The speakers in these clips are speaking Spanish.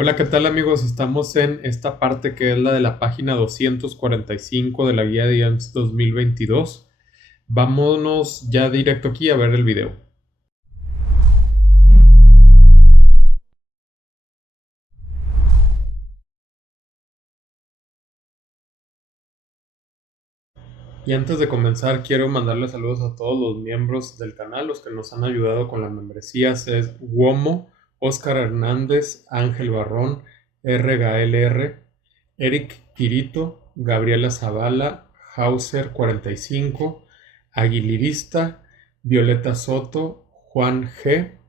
Hola, ¿qué tal amigos? Estamos en esta parte que es la de la página 245 de la guía de IELTS 2022. Vámonos ya directo aquí a ver el video. Y antes de comenzar, quiero mandarle saludos a todos los miembros del canal, los que nos han ayudado con las membresías. Es Womo, Oscar Hernández, Ángel Barrón, RGLR, Eric Quirito, Gabriela Zavala, Hauser 45, Aguilirista, Violeta Soto, Juan G,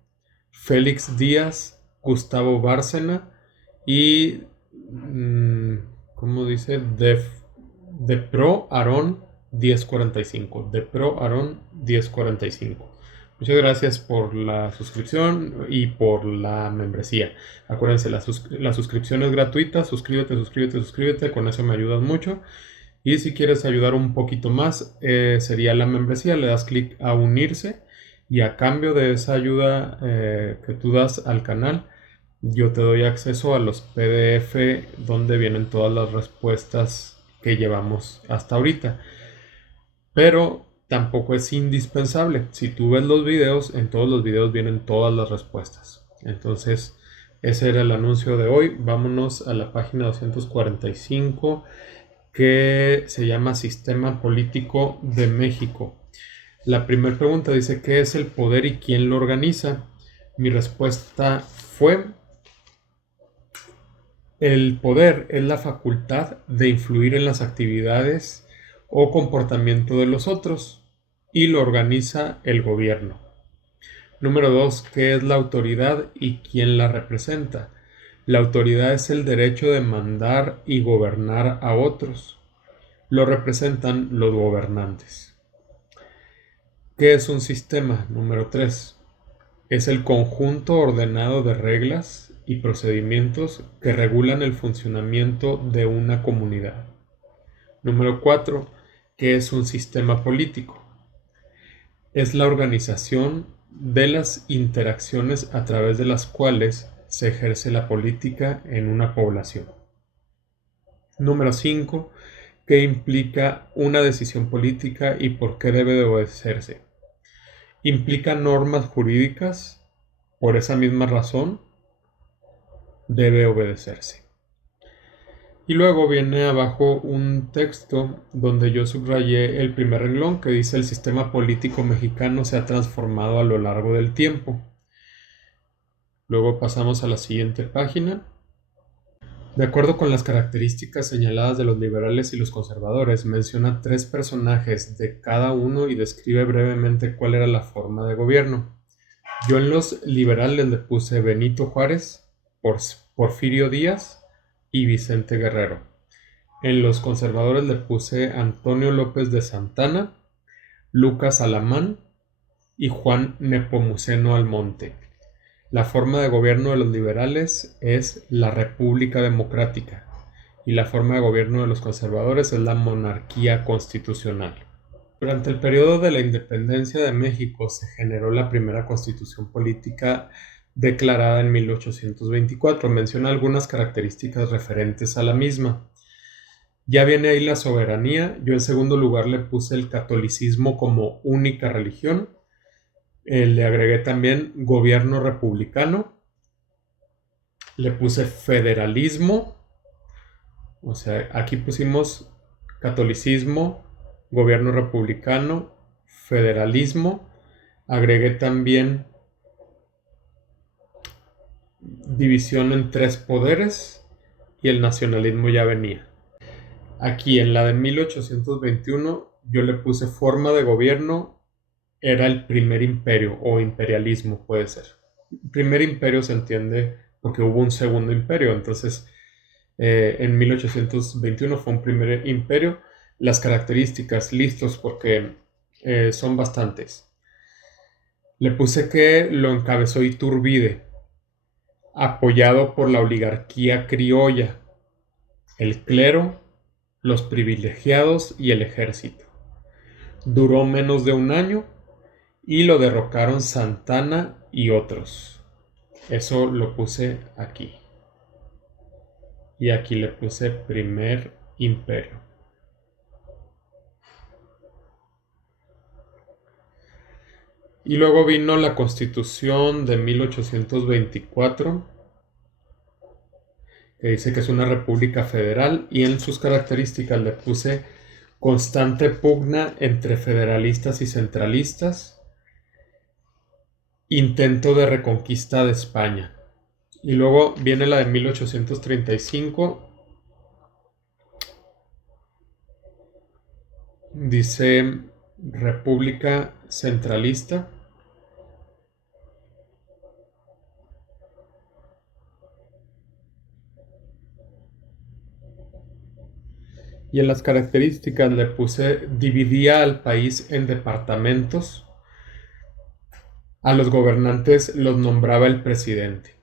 Félix Díaz, Gustavo Bárcena y, ¿cómo dice? De Pro Aarón 1045. De Pro Aarón 1045. Muchas gracias por la suscripción y por la membresía. Acuérdense, la suscripción es gratuita. Suscríbete. Con eso me ayudas mucho. Y si quieres ayudar un poquito más, sería la membresía. Le das clic a unirse. Y a cambio de esa ayuda que tú das al canal, yo te doy acceso a los PDF donde vienen todas las respuestas que llevamos hasta ahorita. Pero tampoco es indispensable. Si tú ves los videos, en todos los videos vienen todas las respuestas. Entonces, ese era el anuncio de hoy. Vámonos a la página 245 que se llama Sistema Político de México. La primera pregunta dice: ¿qué es el poder y quién lo organiza? Mi respuesta fue: el poder es la facultad de influir en las actividades o comportamiento de los otros y lo organiza el gobierno. Número 2. ¿Qué es la autoridad y quién la representa? La autoridad es el derecho de mandar y gobernar a otros. Lo representan los gobernantes. ¿Qué es un sistema? Número 3. Es el conjunto ordenado de reglas y procedimientos que regulan el funcionamiento de una comunidad. Número 4. ¿Qué es un sistema político? Es la organización de las interacciones a través de las cuales se ejerce la política en una población. Número 5. ¿Qué implica una decisión política y por qué debe de obedecerse? Implica normas jurídicas, por esa misma razón debe obedecerse. Y luego viene abajo un texto donde yo subrayé el primer renglón que dice: el sistema político mexicano se ha transformado a lo largo del tiempo. Luego pasamos a la siguiente página. De acuerdo con las características señaladas de los liberales y los conservadores, menciona 3 personajes de cada uno y describe brevemente cuál era la forma de gobierno. Yo en los liberales le puse Benito Juárez, Porfirio Díaz y Vicente Guerrero. En los conservadores le puse Antonio López de Santana, Lucas Alamán y Juan Nepomuceno Almonte. La forma de gobierno de los liberales es la República Democrática y la forma de gobierno de los conservadores es la monarquía constitucional. Durante el periodo de la independencia de México se generó la primera constitución política declarada en 1824. Menciona algunas características referentes a la misma. Ya viene ahí la soberanía. Yo en segundo lugar le puse el catolicismo como única religión. Le agregué también gobierno republicano. Le puse federalismo. O sea, aquí pusimos catolicismo, gobierno republicano, federalismo. Agregué también división en 3 poderes y el nacionalismo ya venía. Aquí en la de 1821 yo le puse forma de gobierno, era el primer imperio o imperialismo, puede ser. Primer imperio se entiende porque hubo un segundo imperio, entonces en 1821 fue un primer imperio. Las características, listos porque son bastantes. Le puse que lo encabezó Iturbide, apoyado por la oligarquía criolla, el clero, los privilegiados y el ejército. Duró menos de un año y lo derrocaron Santana y otros. Eso lo puse aquí. y aquí le puse Primer Imperio. Y luego vino la Constitución de 1824, que dice que es una república federal, y en sus características le puse constante pugna entre federalistas y centralistas, intento de reconquista de España. Y luego viene la de 1835, dice república centralista. Y en las características le puse dividía al país en departamentos. A los gobernantes los nombraba el presidente.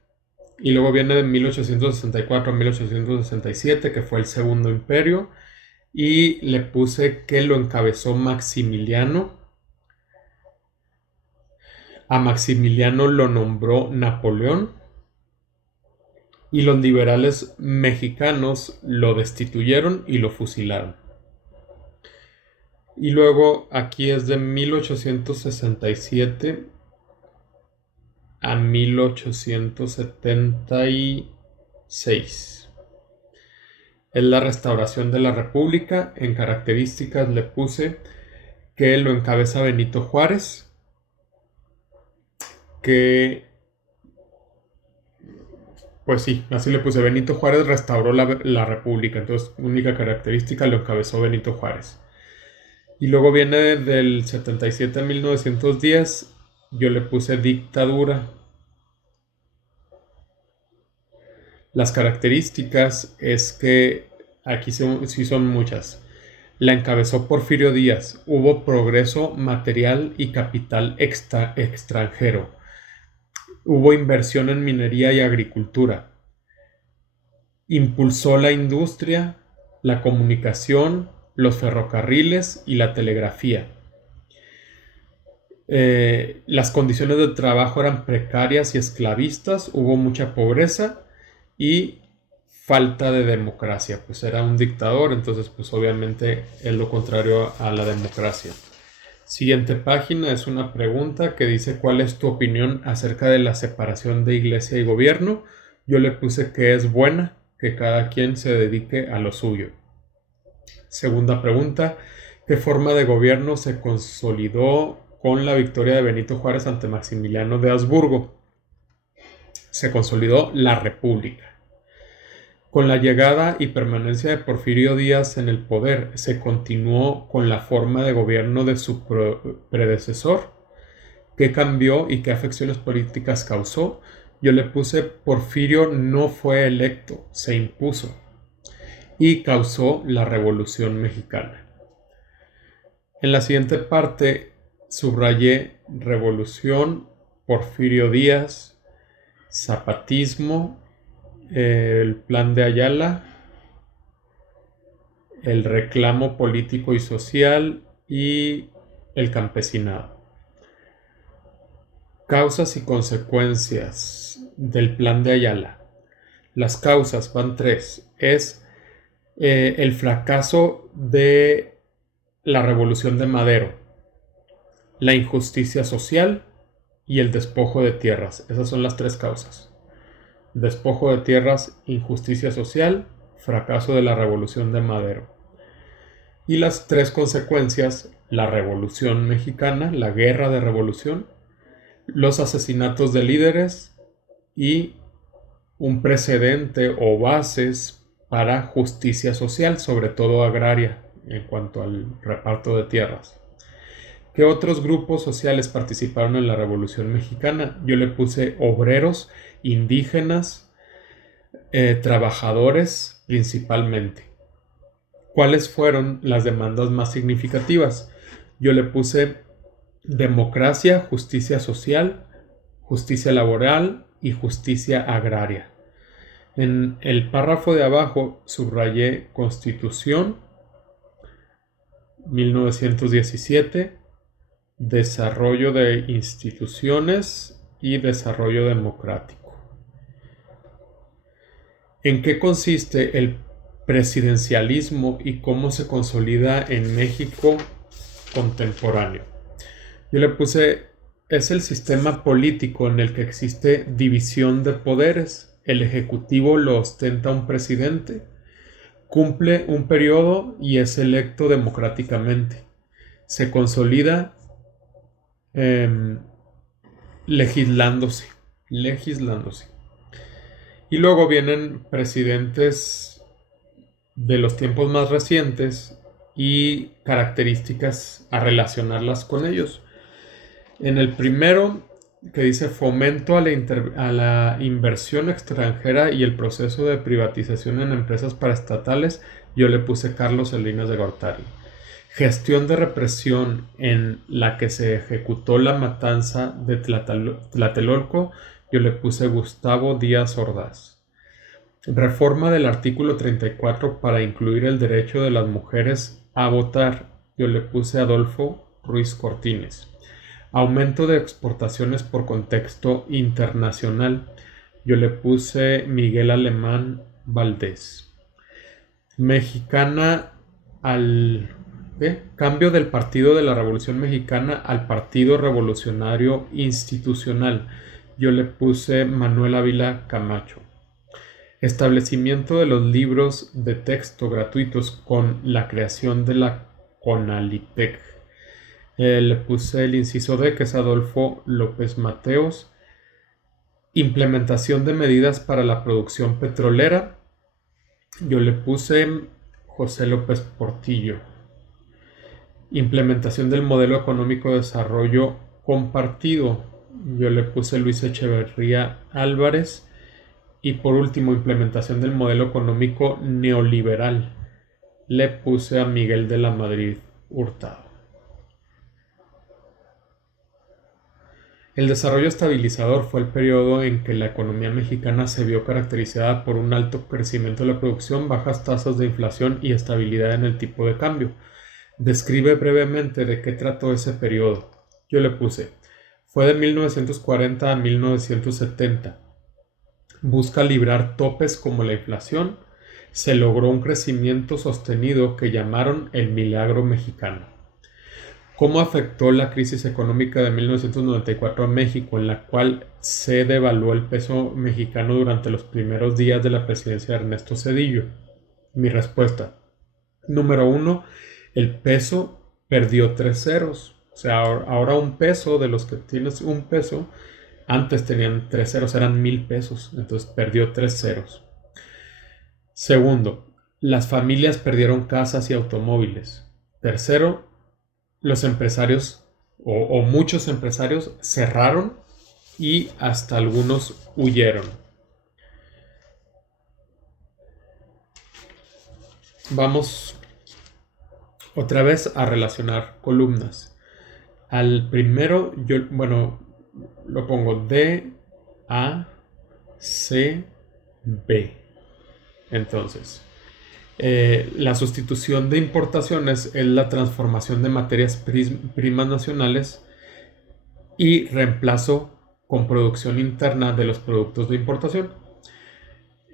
Y luego viene de 1864 a 1867, que fue el Segundo Imperio. Y le puse que lo encabezó Maximiliano. A Maximiliano lo nombró Napoleón. Y los liberales mexicanos lo destituyeron y lo fusilaron. Y luego aquí es de 1867 a 1876. Es la restauración de la República. En características le puse que lo encabeza Benito Juárez, que pues sí, así le puse. Benito Juárez restauró la República. Entonces, única característica, lo encabezó Benito Juárez. Y luego viene del 77 a 1910. Yo le puse dictadura. Las características es que aquí sí son muchas. La encabezó Porfirio Díaz. Hubo progreso material y capital extranjero. Hubo inversión en minería y agricultura. Impulsó la industria, la comunicación, los ferrocarriles y la telegrafía. Las condiciones de trabajo eran precarias y esclavistas. Hubo mucha pobreza y falta de democracia. Pues era un dictador, entonces pues obviamente es lo contrario a la democracia. Siguiente página es una pregunta que dice: ¿cuál es tu opinión acerca de la separación de iglesia y gobierno? Yo le puse que es buena, que cada quien se dedique a lo suyo. Segunda pregunta: ¿qué forma de gobierno se consolidó con la victoria de Benito Juárez ante Maximiliano de Habsburgo? Se consolidó la República. Con la llegada y permanencia de Porfirio Díaz en el poder, se continuó con la forma de gobierno de su predecesor. ¿Qué cambió y qué afecciones políticas causó? Yo le puse: Porfirio no fue electo, se impuso y causó la Revolución Mexicana. En la siguiente parte subrayé revolución, Porfirio Díaz, zapatismo, el plan de Ayala, el reclamo político y social y el campesinado. Causas y consecuencias del plan de Ayala. Las causas van 3. Es el fracaso de la revolución de Madero, la injusticia social y el despojo de tierras. Esas son las 3 causas. Despojo de tierras, injusticia social, fracaso de la revolución de Madero. Y las 3 consecuencias: la revolución mexicana, la guerra de revolución, los asesinatos de líderes y un precedente o bases para justicia social, sobre todo agraria, en cuanto al reparto de tierras. ¿Qué otros grupos sociales participaron en la Revolución Mexicana? Yo le puse obreros, indígenas, trabajadores principalmente. ¿Cuáles fueron las demandas más significativas? Yo le puse democracia, justicia social, justicia laboral y justicia agraria. En el párrafo de abajo subrayé Constitución, 1917, desarrollo de instituciones y desarrollo democrático. ¿En qué consiste el presidencialismo y cómo se consolida en México contemporáneo? Yo le puse, es el sistema político en el que existe división de poderes. El ejecutivo lo ostenta un presidente, cumple un periodo y es electo democráticamente. Se consolida em, legislándose, legislándose. Y luego vienen presidentes de los tiempos más recientes y características a relacionarlas con ellos. En el primero, que dice fomento a la inversión extranjera y el proceso de privatización en empresas paraestatales, yo le puse Carlos Salinas de Gortari. Gestión de represión en la que se ejecutó la matanza de Tlatelolco, yo le puse Gustavo Díaz Ordaz. Reforma del artículo 34 para incluir el derecho de las mujeres a votar, yo le puse Adolfo Ruiz Cortines. Aumento de exportaciones por contexto internacional, yo le puse Miguel Alemán Valdés. Mexicana al cambio del Partido de la Revolución Mexicana al Partido Revolucionario Institucional, yo le puse Manuel Ávila Camacho. Establecimiento de los libros de texto gratuitos con la creación de la CONALITEC. Le puse el inciso D, que es Adolfo López Mateos. Implementación de medidas para la producción petrolera, yo le puse José López Portillo. Implementación del modelo económico de desarrollo compartido, yo le puse Luis Echeverría Álvarez. Y por último, implementación del modelo económico neoliberal, le puse a Miguel de la Madrid Hurtado. El desarrollo estabilizador fue el periodo en que la economía mexicana se vio caracterizada por un alto crecimiento de la producción, bajas tasas de inflación y estabilidad en el tipo de cambio. Describe brevemente de qué trató ese periodo. Yo le puse, fue de 1940 a 1970. Busca librar topes como la inflación. Se logró un crecimiento sostenido que llamaron el milagro mexicano. ¿Cómo afectó la crisis económica de 1994 a México, en la cual se devaluó el peso mexicano durante los primeros días de la presidencia de Ernesto Zedillo? Mi respuesta. Número 1, el peso perdió 3 ceros. O sea, ahora un peso, de los que tienes un peso, antes tenían 3 ceros, eran 1000 pesos. Entonces perdió 3 ceros. Segundo, las familias perdieron casas y automóviles. Tercero, los empresarios o muchos empresarios cerraron y hasta algunos huyeron. Vamos otra vez a relacionar columnas. Al primero, yo, lo pongo D, A, C, B. Entonces, la sustitución de importaciones es la transformación de materias primas nacionales y reemplazo con producción interna de los productos de importación.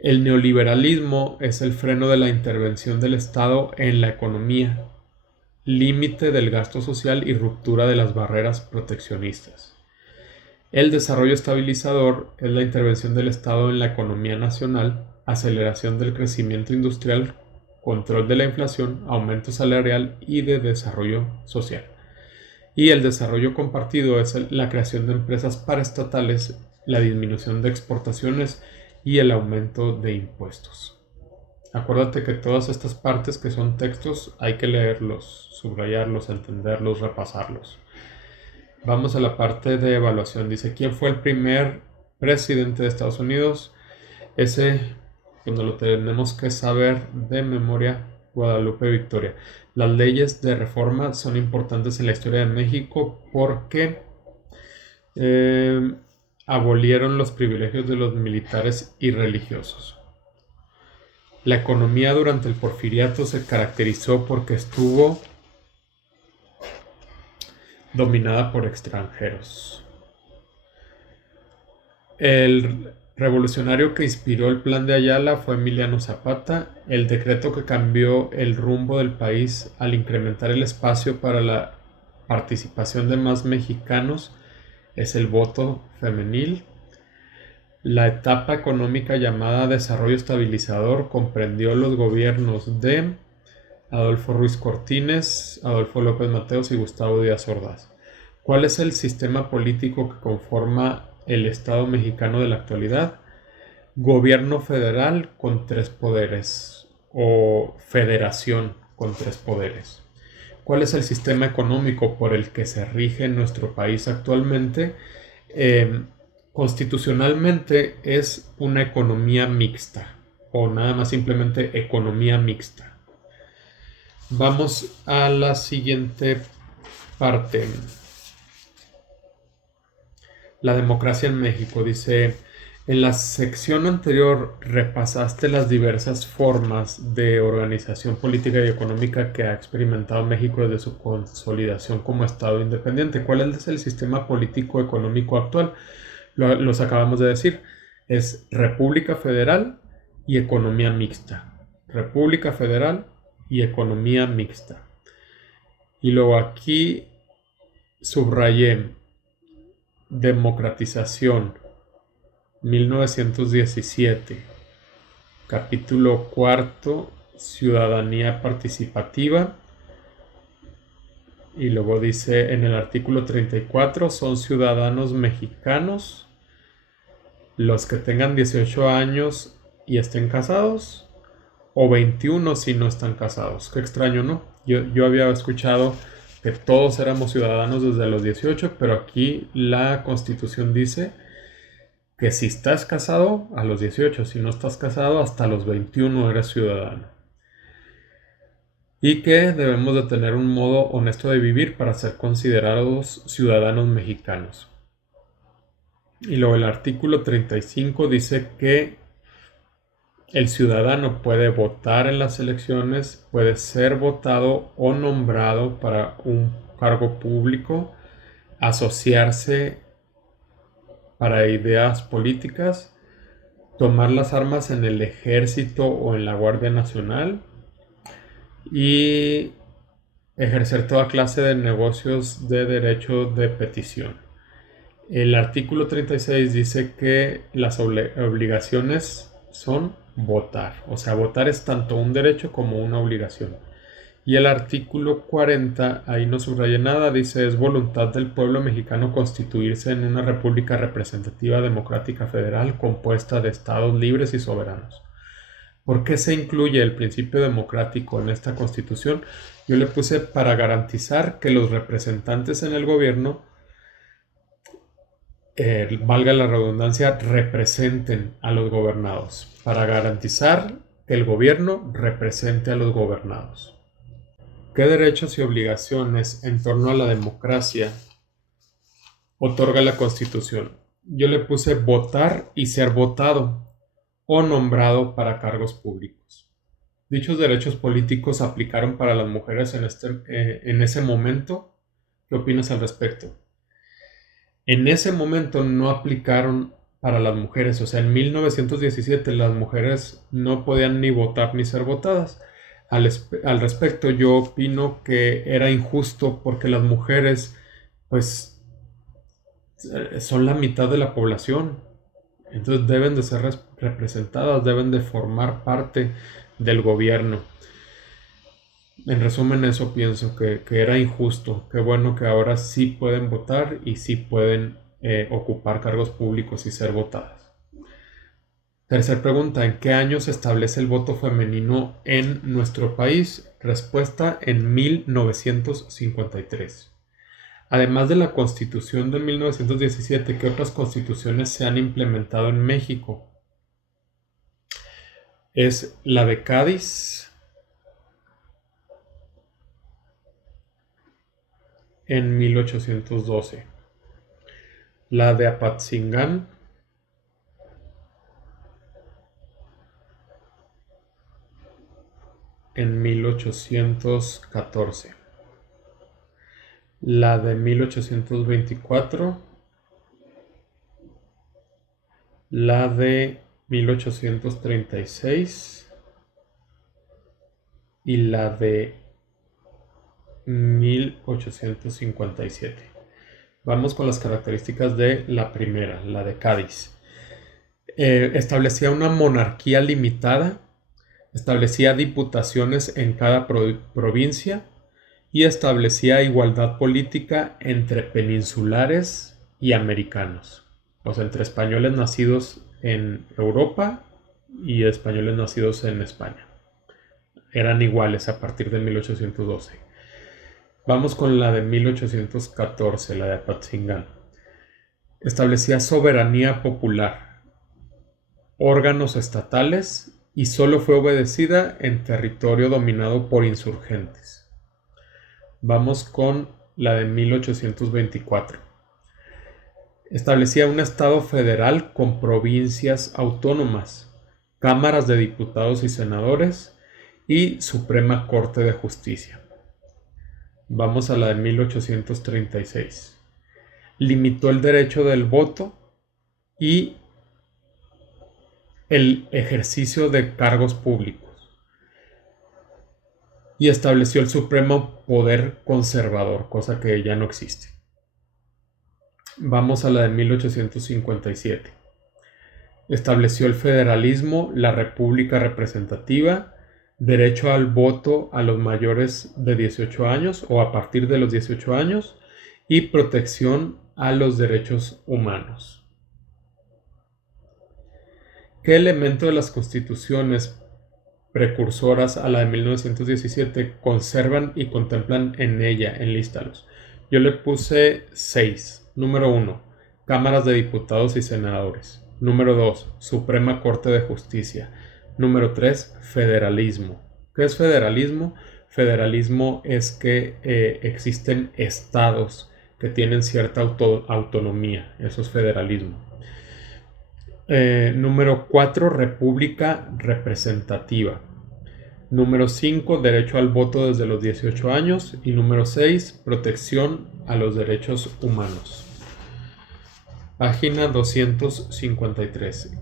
El neoliberalismo es el freno de la intervención del Estado en la economía, límite del gasto social y ruptura de las barreras proteccionistas. El desarrollo estabilizador es la intervención del Estado en la economía nacional, aceleración del crecimiento industrial, control de la inflación, aumento salarial y de desarrollo social. Y el desarrollo compartido es la creación de empresas paraestatales, la disminución de exportaciones y el aumento de impuestos. Acuérdate que todas estas partes que son textos hay que leerlos, subrayarlos, entenderlos, repasarlos. Vamos a la parte de evaluación. Dice, ¿quién fue el primer presidente de Estados Unidos? Ese, cuando lo tenemos que saber de memoria, Guadalupe Victoria. Las leyes de reforma son importantes en la historia de México porque abolieron los privilegios de los militares y religiosos. La economía durante el Porfiriato se caracterizó porque estuvo dominada por extranjeros. revolucionario que inspiró el Plan de Ayala fue Emiliano Zapata. El decreto que cambió el rumbo del país al incrementar el espacio para la participación de más mexicanos es el voto femenil. La etapa económica llamada Desarrollo Estabilizador comprendió los gobiernos de Adolfo Ruiz Cortines, Adolfo López Mateos y Gustavo Díaz Ordaz. ¿Cuál es el sistema político que conforma el Estado mexicano de la actualidad? Gobierno federal con 3 poderes o federación con 3 poderes. ¿Cuál es el sistema económico por el que se rige en nuestro país actualmente? Constitucionalmente es una economía mixta o nada más simplemente economía mixta. Vamos a la siguiente parte. La democracia en México. Dice, en la sección anterior repasaste las diversas formas de organización política y económica que ha experimentado México desde su consolidación como Estado independiente. ¿Cuál es el sistema político económico actual? Los acabamos de decir. Es República Federal y economía mixta. República Federal y economía mixta. Y luego aquí subrayé democratización 1917, capítulo cuarto, ciudadanía participativa, y luego dice en el artículo 34, son ciudadanos mexicanos los que tengan 18 años y estén casados, o 21 si no están casados. Qué extraño, ¿no? Yo había escuchado que todos éramos ciudadanos desde los 18, pero aquí la Constitución dice que si estás casado a los 18, si no estás casado hasta los 21 eres ciudadano. Y que debemos de tener un modo honesto de vivir para ser considerados ciudadanos mexicanos. Y luego el artículo 35 dice que el ciudadano puede votar en las elecciones, puede ser votado o nombrado para un cargo público, asociarse para ideas políticas, tomar las armas en el ejército o en la Guardia Nacional y ejercer toda clase de negocios de derecho de petición. El artículo 36 dice que las obligaciones son votar. O sea, votar es tanto un derecho como una obligación. Y el artículo 40, ahí no subraya nada, dice es voluntad del pueblo mexicano constituirse en una república representativa democrática federal compuesta de estados libres y soberanos. ¿Por qué se incluye el principio democrático en esta constitución? Yo le puse para garantizar que los representantes en el gobierno, valga la redundancia, representen a los gobernados, para garantizar que el gobierno represente a los gobernados. ¿Qué derechos y obligaciones en torno a la democracia otorga la Constitución? Yo le puse votar y ser votado o nombrado para cargos públicos. Dichos derechos políticos aplicaron para las mujeres en ese momento. ¿Qué opinas al respecto? En ese momento no aplicaron para las mujeres, o sea, en 1917 las mujeres no podían ni votar ni ser votadas. Al respecto, yo opino que era injusto porque las mujeres, pues, son la mitad de la población. Entonces deben de ser representadas, deben de formar parte del gobierno. En resumen, eso pienso que era injusto. Qué bueno que ahora sí pueden votar y sí pueden ocupar cargos públicos y ser votadas. Tercer pregunta, ¿en qué año se establece el voto femenino en nuestro país? Respuesta, en 1953. Además de la Constitución de 1917, ¿qué otras constituciones se han implementado en México? Es la de Cádiz en 1812, la de Apatzingán en 1814, la de 1824, la de 1836 y la de 1857. Vamos con las características de la primera, la de Cádiz. Establecía una monarquía limitada, establecía diputaciones en cada provincia y establecía igualdad política entre peninsulares y americanos, o sea, entre españoles nacidos en Europa y españoles nacidos en España. Eran iguales a partir de 1812. Vamos con la de 1814, la de Apatzingán. Establecía soberanía popular, órganos estatales y solo fue obedecida en territorio dominado por insurgentes. Vamos con la de 1824. Establecía un estado federal con provincias autónomas, cámaras de diputados y senadores y Suprema Corte de Justicia. Vamos a la de 1836. Limitó el derecho del voto y el ejercicio de cargos públicos y estableció el supremo poder conservador, cosa que ya no existe. Vamos a la de 1857. Estableció el federalismo, la república representativa, derecho al voto a los mayores de 18 años o a partir de los 18 años y protección a los derechos humanos. ¿Qué elemento de las constituciones precursoras a la de 1917 conservan y contemplan en ella? Enlístalos. Yo le puse 6. Número 1. Cámaras de diputados y senadores. Número 2. Suprema Corte de Justicia. Número 3. Federalismo. ¿Qué es federalismo? Federalismo es que existen estados que tienen cierta autonomía. Eso es federalismo. Número 4, república representativa. Número 5, derecho al voto desde los 18 años. Y número 6, protección a los derechos humanos. Página 253.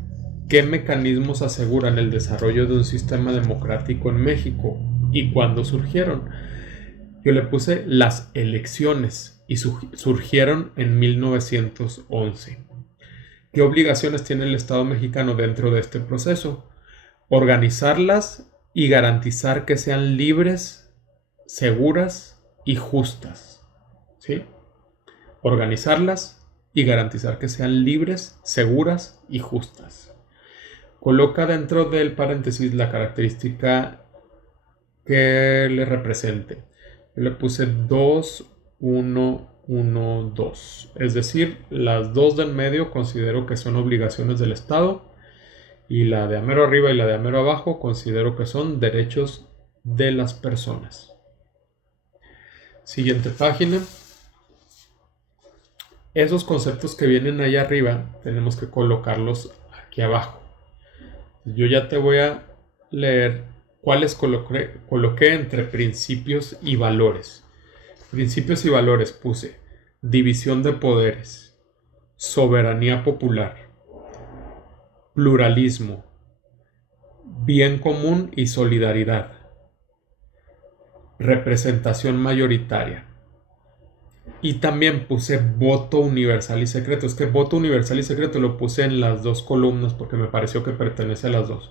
¿Qué mecanismos aseguran el desarrollo de un sistema democrático en México y cuándo surgieron? Yo le puse las elecciones y surgieron en 1911. ¿Qué obligaciones tiene el Estado mexicano dentro de este proceso? Organizarlas y garantizar que sean libres, seguras y justas. ¿Sí? Organizarlas y garantizar que sean libres, seguras y justas. Coloca dentro del paréntesis la característica que le represente. Yo le puse 2, 1, 1, 2. Es decir, las dos del medio considero que son obligaciones del Estado y la de a mero arriba y la de a mero abajo considero que son derechos de las personas. Siguiente página. Esos conceptos que vienen ahí arriba tenemos que colocarlos aquí abajo. Yo ya te voy a leer cuáles coloqué entre principios y valores. Principios y valores puse división de poderes, soberanía popular, pluralismo, bien común y solidaridad, representación mayoritaria. Y también puse voto universal y secreto. Es que voto universal y secreto lo puse en las dos columnas porque me pareció que pertenece a las dos.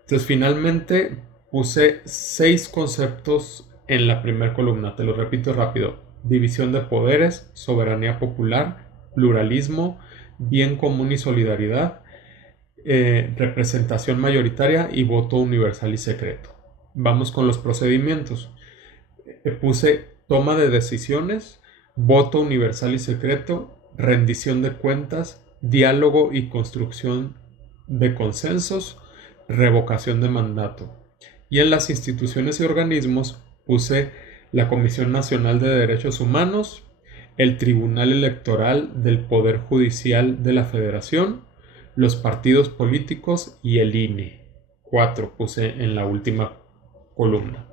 Entonces finalmente puse 6 conceptos en la primera columna. Te lo repito rápido. División de poderes, soberanía popular, pluralismo, bien común y solidaridad, representación mayoritaria y voto universal y secreto. Vamos con los procedimientos. Puse toma de decisiones, voto universal y secreto, rendición de cuentas, diálogo y construcción de consensos, revocación de mandato. Y en las instituciones y organismos puse la Comisión Nacional de Derechos Humanos, el Tribunal Electoral del Poder Judicial de la Federación, los partidos políticos y el INE. 4 puse en la última columna.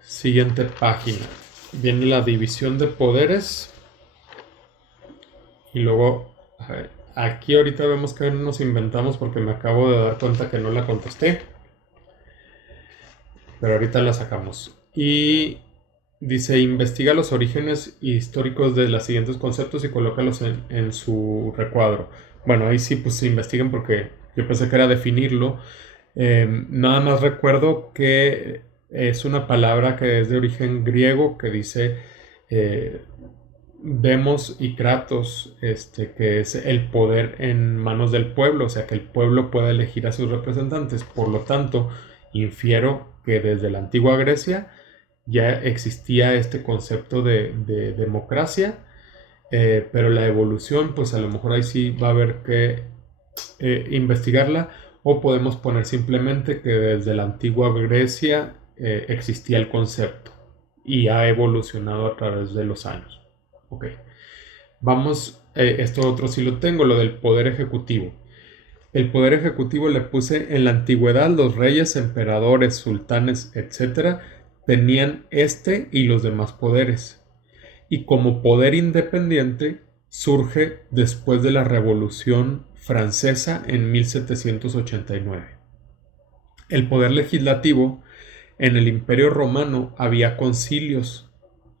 Siguiente página. Viene la división de poderes Y luego, aquí ahorita vemos que nos inventamos porque me acabo de dar cuenta que no la contesté. Pero ahorita la sacamos. Y dice, investiga los orígenes históricos de los siguientes conceptos y colócalos en su recuadro. Bueno, ahí sí, pues investiguen porque yo pensé que era definirlo. Nada más recuerdo que es una palabra que es de origen griego que dice demos y kratos, que es el poder en manos del pueblo, o sea que el pueblo puede elegir a sus representantes. Por lo tanto, infiero que desde la antigua Grecia ya existía este concepto de democracia, pero la evolución, pues a lo mejor ahí sí va a haber que investigarla, o podemos poner simplemente que desde la antigua Grecia existía el concepto y ha evolucionado a través de los años. Ok, vamos, esto otro sí lo tengo, lo del poder ejecutivo. El poder ejecutivo le puse en la antigüedad, los reyes, emperadores, sultanes, etcétera, tenían este y los demás poderes. Y como poder independiente surge después de la Revolución Francesa en 1789. El poder legislativo en el Imperio Romano había concilios,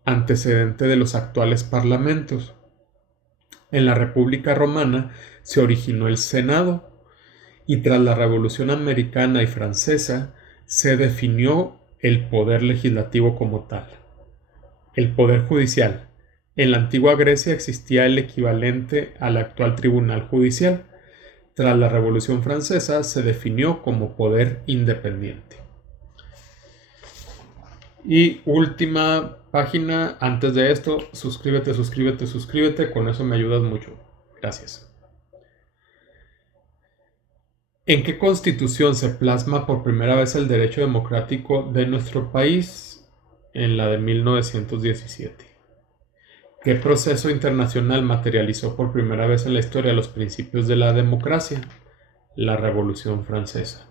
antecedente de los actuales parlamentos. En la República Romana se originó el Senado, y tras la Revolución Americana y Francesa se definió el poder legislativo como tal. El poder judicial. En la antigua Grecia existía el equivalente al actual tribunal judicial. Tras la Revolución Francesa se definió como poder independiente. Y última página, antes de esto, suscríbete, suscríbete, suscríbete, con eso me ayudas mucho. Gracias. ¿En qué constitución se plasma por primera vez el derecho democrático de nuestro país? En la de 1917. ¿Qué proceso internacional materializó por primera vez en la historia los principios de la democracia? La Revolución Francesa.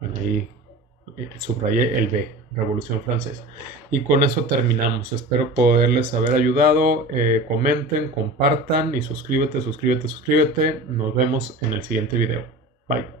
Bueno, ahí subrayé el B, Revolución Francesa. Y con eso terminamos. Espero poderles haber ayudado. Comenten, compartan y suscríbete, suscríbete, suscríbete. Nos vemos en el siguiente video. Bye.